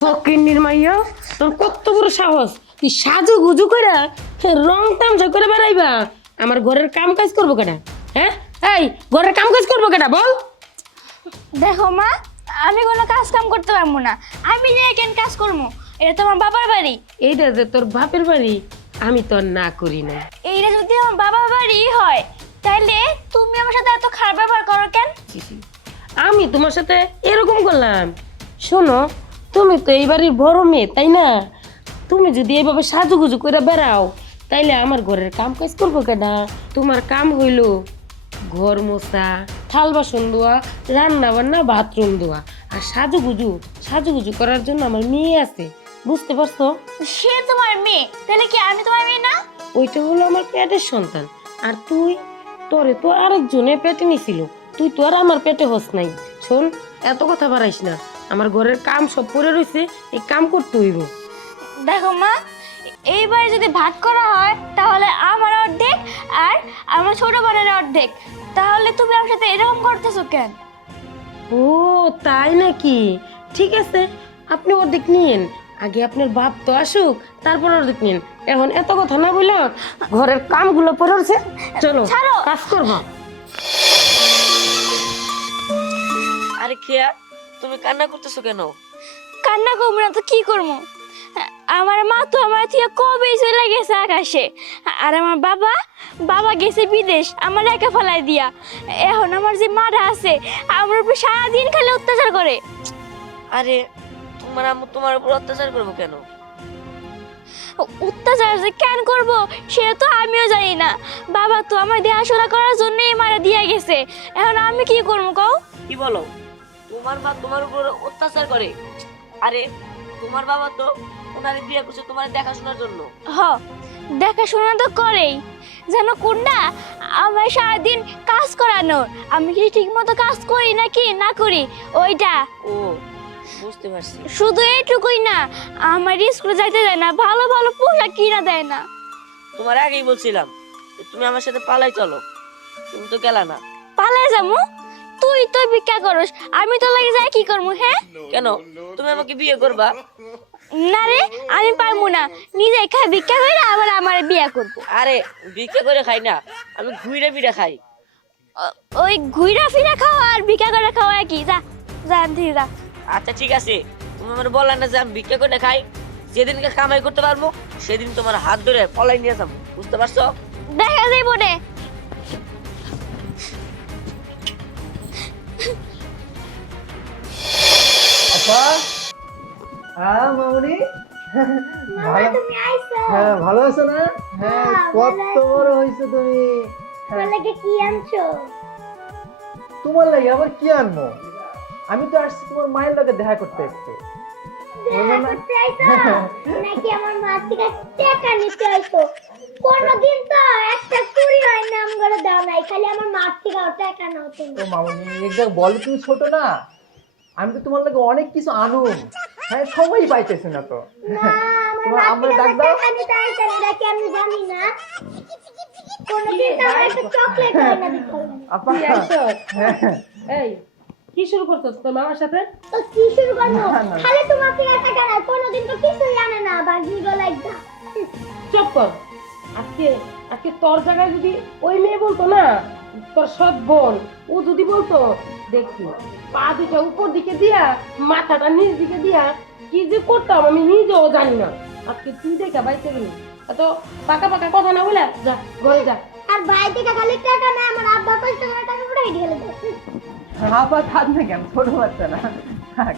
ফকিন্নির মাইয়া তোর কত বড় সাহস? তুই সাজু গুজু করে রং তামসা করে বেড়াইবা। আমার ঘরের কাম কাজ করব কেনা হ্যাঁ? এই ঘরের কাম কাজ করব কেনা বল। দেখো মা আমি কোনো কাজ কাম করতে পারব না। আমি নিয়ে কেন কাজ করব? এটা তো আমার বাবার বাড়ি। এইটা যে তোর বাপের বাড়ি আমি তো আর না করি না। এইটা যদি আমার বাবার বাড়ি হয় তাহলে তুমি আমার সাথে এত খারাপ ব্যবহার করো কেন? আমি তোমার সাথে এরকম করলাম। শোনো তুমি তো এই বাড়ির বড় মেয়ে তাই না? তুমি যদি এভাবে সাজুগুজু করে বেড়াও তাইলে আমার ঘরের কাম কাজ করব কেনা তোমার কাম হইল ঘর মোছা থাল বাসন ধোয়া রান্না বান্না বাথরুম ধোয়া। আর সাজুগুজু সাজুগুজু করার জন্য আমার মেয়ে আছে বুঝতে পারছ? সে তোমার মেয়ে তাহলে কি আমি তোমার মেয়ে না? ওইটা হলো আমার পেটের সন্তান। আর তুই তোরে তো আরেকজনে পেটে নিছিল তুই তো আর আমার পেটে হস নাই। শোন এত কথা বাড়াইস না। আমার ঘরের কাম সব পড়ে রয়েছে এই কাম করতে হইব। দেখো মা এইবার যদি ভাগ করা হয় তাহলে আমার অর্ধেক আর আমার ছোট বোনের অর্ধেক। তাহলে তুমি আমার সাথে এরকম করতেছো কেন? ও তাই নাকি? ঠিক আছে আপনি অর্ধেক নিয়েন। আগে আপনার বাপ তো আসুক তারপর অর্ধেক নিন। এখন এত কথা না বলল ঘরের কামগুলো পড়ে রয়েছে চলো ছাড়ো। কাজ করব। আরে খেয়া তুমি কান্না করতেছো কেন? কান্না করব না তো কি করব? আমার মা তো আমার থেকে কবেই চলে গেছে আকাশে? আর আমার বাবা বাবা গেছে বিদেশ আমার একা ফেলাই দিয়া। এখন আমার যে মারা আছে আমার উপর সারাদিন খালি অত্যাচার করে। আরে তোমার আম্মু তোমার উপর অত্যাচার করব কেন? অত্যাচার যে কেন করব সেটা তো আমিও জানি না। বাবা তো আমার দেখাশোনা করার জন্যই মারা দিয়া গেছে। এখন আমি কি করব কও? কি বলো? তোমার মা তোমার উপর অত্যাচার করে। আরে তোমার বাবা তো ওনারে বিয়ে করছে তোমার দেখাশোনার জন্য। হ দেখাশোনা তো করেই। যেন কোনটা আমার সারাদিন কাজ করানোর। আমি কি ঠিক মতো কাজ করি নাকি না করি? ওইটা। ও বুঝতে পারছি। শুধু এইটুকুই না আমার স্কুলে যাইতে দেয় না ভালো ভালো পোশাক কিনা দেয় না। তোমার আগেই বলছিলাম তুমি আমার সাথে পালাই চলো। তুমি তো গেলা না। পালে যাব? তুই তো ভিক্ষা করস। আমি তো লাগে যাই কি করব হ্যাঁ? কেন? তুমি আমাকে বিয়ে করবা? না রে আমি পারব না। নিজে খাই ভিক্ষা করে আবার আমার বিয়ে করব। আরে ভিক্ষা করে খাই না। আমি ঘুরে ফিরে খাই। ওই ঘুরা ফিরা খাওয়া আর ভিক্ষা করে খাওয়া কি যা যা ঠিক যা। আচ্ছা ঠিক আছে। তুমি আমার বললা না যে আমি ভিক্ষা করে খাই। যেদিনকে কামাই করতে পারব সেদিন তোমার হাত ধরে পলাই নিয়ে যাব। বুঝতে পারছ? দেখা যাইব নে। হ্যাঁ মামনি? ভালো হ্যাঁ ভালো আছো না? হ্যাঁ কত বড় হয়েছো তুমি। হ্যাঁ, কি আনছো? তোমার লাগে আবার কি আনব? আমি তো আসছি তোমার মায়ের লগে দেখা করতে এসছি? নাকি আমার মা থেকে টাকা নিতে হইতো কোনোদিন তো একটা কুড়ি হয় নাম করে দাও নাই খালি আমার মা থেকে টাকা নাও তুমি। তো মামনি একবার বলো তুমি ছোট না? আমি তো তোমার লাগে অনেক কিছু আনুম হ্যাঁ সময়ই পাইতেছে না তো। তোমার ডাক দাও। আমি জানি না। চকলেট। আপা কি এই কি শুরু করছ তোর মামার সাথে? তো কি শুরু করব। খালি তোমার থেকে টাকা না কোনোদিন তো কিছুই জানে না বাগনি গলায় দা চুপ কর। আজকে আজকে তোর জায়গায় যদি ওই মেয়ে বলতো না তোর সৎ বোন ও যদি বলতো দেখি। পা দুটো উপর দিকে দিয়া মাথাটা নিচ দিকে দিয়া কি যে করতাম আমি নিজেও জানি না। আজকে তুই দেখা বাইতে গেলি। এত পাকা পাকা কথা না বলে যা ঘরে যা। আর ভাই থেকে খালি টাকা না আমার আব্বা কষ্ট করে টাকা উড়াই ঢেলে দেয় আপা থাক না কেন? ছোট বাচ্চা না। থাক।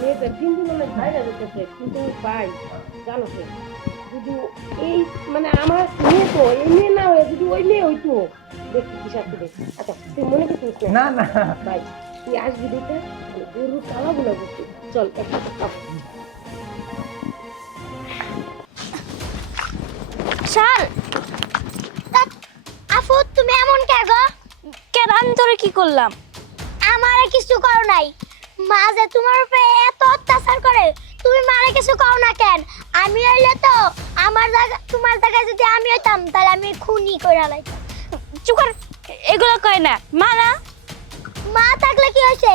মেয়েদের দিন দিন অনেক ভাইরা যেতেছে কিন্তু পাই জানো তো যদি এই দেখি কি সাথে দেখি আচ্ছা তুই মনে করছিস না? না না। ভাই তুই আসবি দেখে গরু কালা গুলো করছি চল একটা চল আফু তুমি এমন কে গো? কেন আমি তোরে কি করলাম? আমার কিছু করো নাই। মা যে তোমার উপরে এত অত্যাচার করে তুমি মারে কিছু করো না কেন? আমি হইলে তো আমার জায়গা তোমার জায়গায় যদি আমি হইতাম তাহলে আমি খুনি করে লাইতাম। চুপ কর এগুলো কয় না? মা না? মা থাকলে কি হয়েছে?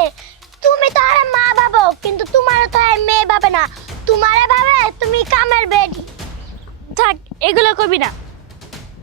তুমি তো আর মা বাবা কিন্তু তোমার তো আর মেয়ে বাবা না। তোমারে ভাবে তুমি কামের বেডি থাক এগুলো কবি না।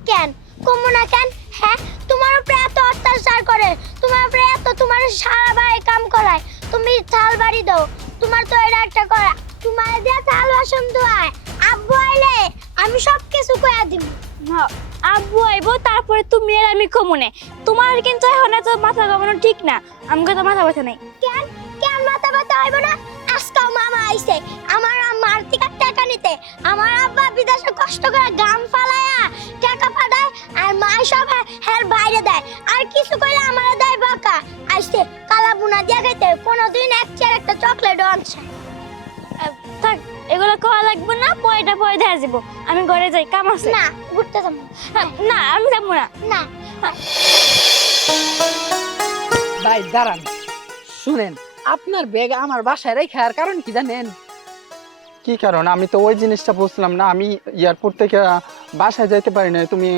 কেন? কমু না কেন? হ্যাঁ তোমার উপরে এত অত্যাচার করে তোমার উপরে এত তোমার সারা বাড়ি কাম করায়। তুমি থাল বাড়ি দাও তোমার তো এটা একটা করা। তোমার দিয়ে থাল বাসন ধোয়ায় আব্বু আইলে আমি সব কিছু কয়া দিব হ্যাঁ, আব্বু আইবো তারপরে তুমি আর আমি কমুনে তোমার কিন্তু এখন এত মাথা কামানো ঠিক না। আমাকে তো মাথা ব্যথা নেই। কেন? কেন মাথা ব্যথা হইব না? আজকাল মামা আইছে। আমার আম্মার থেকে টাকা নিতে। আমার আব্বা বিদেশে কষ্ট করে গাম ফালায়া টাকা পাঠায় আর মা সব হ্যাঁ- হ্যার বাইরে দেয়। আর কিছু কইলে আমার দেয় বাকা। আইছে কালা বুনা দিয়া খাইতে কোনোদিন এক চেয়ার একটা চকলেট আনছে থাক এগুলো খাওয়া লাগবে না পয়টা পয় দেখা যাব। আমি ঘরে যাই কাম আছে? না ঘুরতে যাব না। আমি যাব না। না। ভাই দাঁড়ান। শুনেন আপনার ব্যাগ আমার বাসায় রেখে আর কারণ কি জানেন? কি কারণ? আমি তো ওই জিনিসটা বুঝলাম না। আমি এয়ারপোর্ট থেকে বাসায় যাইতে পারি না তুমি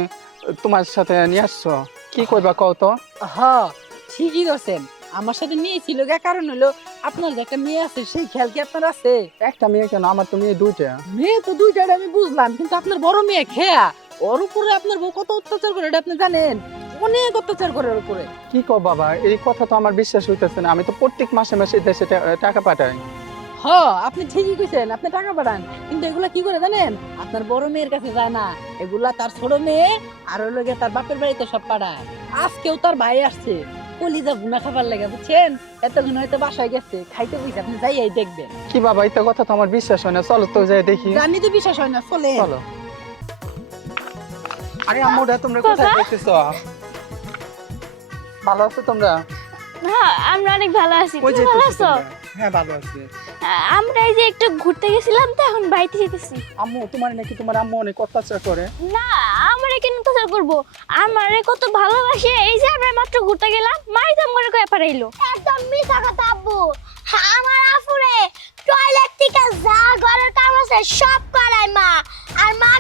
তোমার সাথে নিয়ে আসছো। কি করবা কও তো? হ ঠিকই ধরছেন। আমার সাথে নিয়েছিল গা কারণ হলো আপনার যে একটা মেয়ে আছে সেই খেয়াল কি আপনার আছে? একটা মেয়ে কেন? আমার তো মেয়ে দুইটা। মেয়ে তো দুইটার আমি বুঝলাম কিন্তু আপনার বড় মেয়ে খেয়া ওর উপরে আপনার বউ কত অত্যাচার করে এটা আপনি জানেন? অনেক অত্যাচার করে ওর উপরে। কি কও বাবা এই কথা তো আমার বিশ্বাস হইতেছে না। আমি তো প্রত্যেক মাসে মাসে দেশে টা- টাকা পাঠাই। হ আপনি ঠিকই কইছেন আপনি টাকা পাঠান। কিন্তু এগুলা কি করে জানেন? আপনার বড় মেয়ের কাছে যায় না। এগুলা তার ছোট মেয়ে আর ওই লগে তার বাপের বাড়িতে সব পাঠায়। আজকেও তার ভাই আসছে। কলিজা ভুনা খাবার লেগে বুঝছেন? এতক্ষণ হয়তো বাসায় গেছে খাইতে বইছে আপনি যাইয়াই দেখবেন। কি বাবা এই কথা তো আমার বিশ্বাস হয় না চলো তো যাই দেখি। জানি তো বিশ্বাস হয় না চলে চলো। আরে তোমরা কোথায়? ভালো আছো তোমরা? হ্যাঁ আমরা অনেক ভালো আছি। তুমি ভালো আছো? হ্যাঁ ভালো আছি। আমরা এই যে একটু ঘুরতে গেছিলাম তো এখন বাড়িতে যেতেছি। আম্মু তোমার নাকি তোমার আম্মু অনেক অত্যাচার করে। না আমরা কেন তো করব? আমারে কত ভালোবাসে, এই যে আমরা মাত্র ঘুরতে গেলাম, মাই দাম করে কয়ে পারাইলো একদম মিছা কথা, আব্বু। আমার আফুরে টয়লেট থেকে যা ঘরের কাম আছে সব করায় মা। আর মা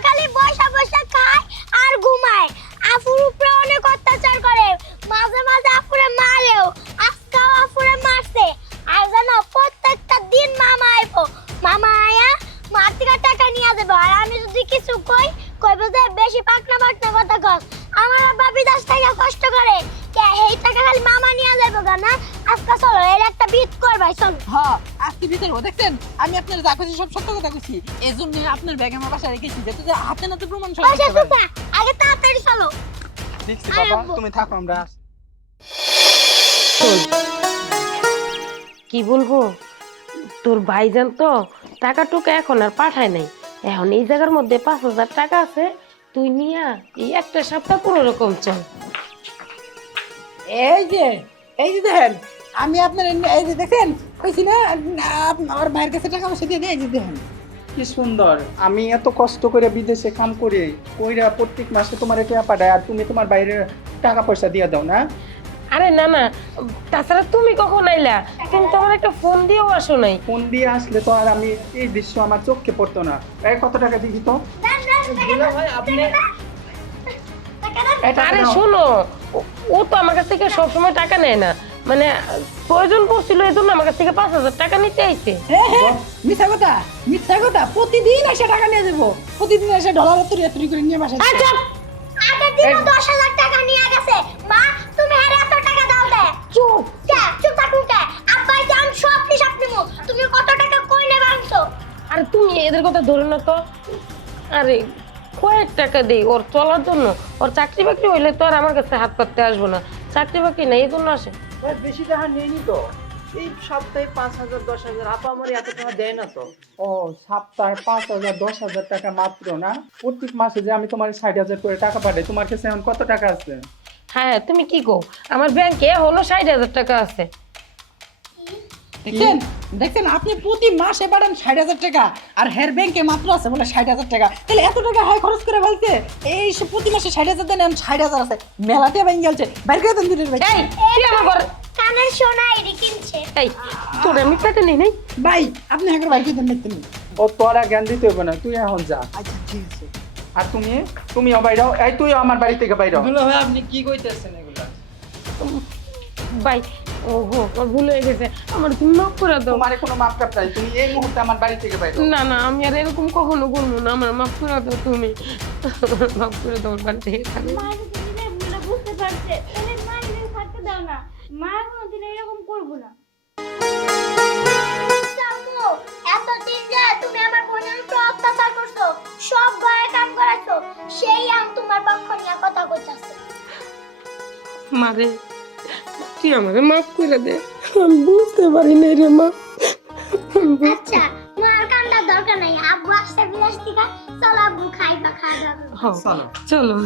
টাকা খালি মামা নিয়ে যাইবো গা না? আজকে চলো এর একটা বিট করবাই চলো। হ্যাঁ আজকে ভিতরে দেখছেন? আমি আপনার যা কইছি সব সত্য কথা কইছি। এই জন্য আপনার ব্যাগ আমার বাসায় রেখেছি যাতে যে হাতে নাতে প্রমাণ সহ বসে পারেন। সুতা আগে তাড়াতাড়ি চলো। দেখছি বাবা তুমি থাকো আমরা কি বলব? তোর ভাইজান তো টাকা টুকা এখন আর পাঠায় নাই। এখন এই জায়গার মধ্যে পাঁচ হাজার টাকা আছে তুই নিয়া এই একটা সপ্তাহ কোনো রকম চল। এই যে এই যে দেখেন আমি আপনার এই যে দেখেন কইছি না আপ- আমার ভাইয়ের কাছে টাকা পয়সা দিয়ে দেয় এই যে দেখেন কি সুন্দর আমি এত কষ্ট করে বিদেশে কাম করি কইরা প্রত্যেক মাসে তোমার টাকা পাঠায় আর তুমি তোমার বাইরে টাকা পয়সা দিয়ে দাও না আরে না না তাছাড়া তুমি কখন আইলা তুমি তো আমার একটা ফোন দিয়েও আসো নাই ফোন দিয়ে আসলে তো আর আমি এই দৃশ্য আমার চোখে পড়তো না এই কত টাকা দিবি তো আরে শোনো ও- তো আমার কাছ থেকে সবসময় টাকা নেয় না। মানে প্রয়োজন পড়ছিল এই জন্য আমার কাছ থেকে পাঁচ হাজার টাকা নিতে আইছে। মিথ্যা কথা মিথ্যা কথা। প্রতিদিন এসে টাকা নিয়ে দেবো প্রতিদিন এসে ডলার তুরি তুরি করে নিয়ে বাসায় আচ্ছা আগের দশ হাজার টাকা নিয়ে গেছে। মা তুমি হারে এত টাকা দাও দে। চুপ! চুপ থাকুন কে আব্বাই জান সব হিসাব নিমু তুমি কত টাকা কই নেবে আনছো আরে তুমি এদের কথা ধরে না তো। আরে কয়েক টাকা দিই ওর চলার জন্য। ওর চাকরি বাকরি হইলে তো আর আমার কাছে হাত পাততে আসব না। চাকরি বাকরি নেই এই জন্য আসে। ভাই বেশি টাকা নেয়নি তো। এই সপ্তাহে পাঁচ হাজার দশ হাজার। আপা আমার এত টাকা দেয় না তো। ও সপ্তাহে পাঁচ হাজার দশ হাজার টাকা মাত্র না? প্রত্যেক মাসে যে আমি তোমার ষাট হাজার করে টাকা পাঠাই তোমার কাছে এখন কত টাকা আছে? হ্যাঁ তুমি কি গো আমার ব্যাংকে হলো ষাট হাজার টাকা আছে। দেখছেন দেখছেন আপনি প্রতি মাসে পাঠান ষাট হাজার টাকা আর হেয়ার ব্যাংকে মাত্র আছে বলে ষাট হাজার টাকা। তাহলে এত টাকা হয় খরচ করে ফেলছে এই প্রতি মাসে ষাট হাজার দেন এখন ষাট হাজার আছে। মেলাতে ব্যাংক গেলছে। বাইর করে দেন দুটোর ভাই এই আমার কানের সোনা এডি কিনছে। এই তোর আমি পেটে নেই নাই? ভাই আপনি একবার বাইর করে দেন দেখতেন ও তোরা জ্ঞান দিতে হবে না তুই এখন যা। আচ্ছা ঠিক আছে। আর তুমি? তুমিও বাইরাও এই তুইও আমার বাড়ি থেকে বাইরাও আপনি কি কইতেছেন এগুলা? ভাই ওহো ভুল হয়ে গেছে। আমার তুমি মাফ করে দাও। তোমার কোনো মাপ টাপ নাই। তুমি এই মুহূর্তে আমার বাড়ি থেকে বাইরে না না আমি আর এরকম কখনো বলব না। আমার মাফ করে দাও তুমি। মাফ করে দাও বাড়ি থেকে। বুঝতে পারছে মা নিজেকে থাকতে দাও না। মা কোনোদিন এরকম করব না। এতদিন যে তুমি আমার বোনের উপর অত্যাচার করছ সব ঘরে কাম করাছো সেই আম তোমার পক্ষ নিয়ে কথা কইতাছে মারে তুই আমারে মাফ করে দে? আমি বুঝতে পারি না রে মা। আচ্ছা মার কান্দার দরকার নাই। আব্বু আসছে বিদেশ থেকে। চলো আব্বু খাইবা খাওয়া দাওয়া চলো হ্যাঁ, চলো।